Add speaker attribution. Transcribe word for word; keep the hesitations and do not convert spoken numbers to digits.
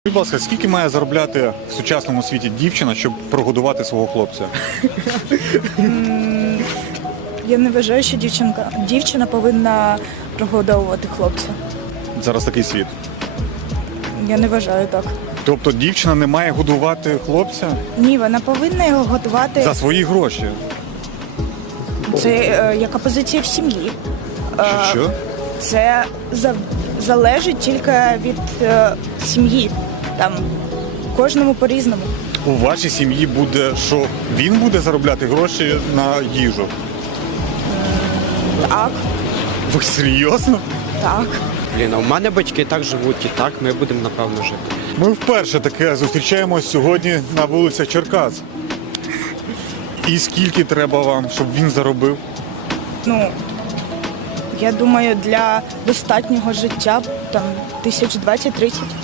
Speaker 1: Будь ласка, скільки має заробляти в сучасному світі дівчина, щоб прогодувати свого хлопця?
Speaker 2: Я не вважаю, що дівчинка, дівчина повинна прогодовувати хлопця.
Speaker 1: Зараз такий світ.
Speaker 2: Я не вважаю так.
Speaker 1: Тобто дівчина не має годувати хлопця
Speaker 2: Ні, вона повинна його готувати.
Speaker 1: за свої гроші.
Speaker 2: Це е, яка позиція в сім'ї. Е,
Speaker 1: Що, що?
Speaker 2: Це за, залежить тільки від е, сім'ї. Там кожному по-різному.
Speaker 1: У вашій сім'ї буде, що він буде заробляти гроші на їжу?
Speaker 2: Так,
Speaker 1: Ви серйозно?
Speaker 2: так.
Speaker 3: Блін, а у мене батьки так живуть і так ми будемо, напевно, жити.
Speaker 1: Ми вперше таке зустрічаємось сьогодні на вулицях Черкас. І скільки треба вам, щоб він заробив?
Speaker 2: Ну, я думаю, для достатнього життя там тисяч двадцять-тридцять.